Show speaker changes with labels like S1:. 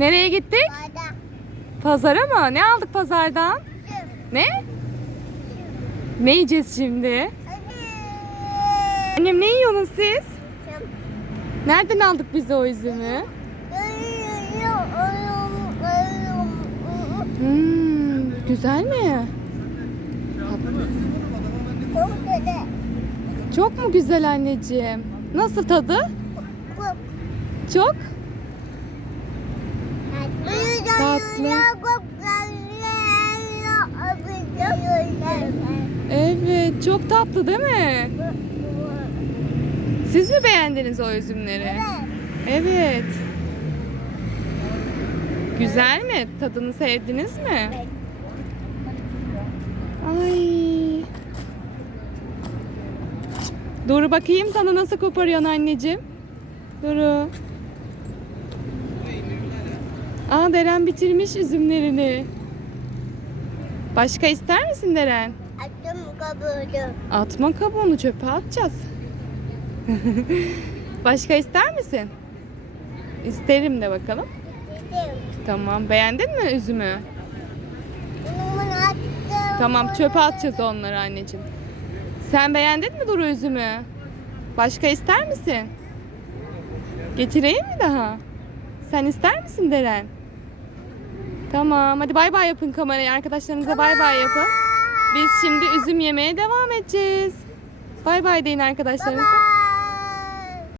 S1: Nereye gittik?
S2: Bardak.
S1: Pazara mı? Ne aldık pazardan? Ne? Ne yiyeceğiz şimdi? Annem ne yiyorsunuz siz? Nereden aldık biz o üzümü? Hmm, güzel mi? Çok mu güzel anneciğim? Nasıl tadı? Çok. Tatlı. Evet, çok tatlı değil mi? Siz mi beğendiniz o üzümleri? Evet. Güzel mi? Tadını sevdiniz mi? Ay. Dur bakayım sana nasıl koparıyorsun anneciğim. Duru. Aa Deren bitirmiş üzümlerini. Başka ister misin Deren? Atma kabuğunu çöpe atacağız. Başka ister misin? İsterim de bakalım. Tamam. Beğendin mi üzümü? Tamam çöpe atacağız onları anneciğim. Sen beğendin mi Duru üzümü? Başka ister misin? Getireyim mi daha? Sen ister misin Deren? Tamam. Hadi bay bay yapın kameraya. Arkadaşlarınıza bay bay yapın. Biz şimdi üzüm yemeye devam edeceğiz. Bay bay deyin arkadaşlarınıza.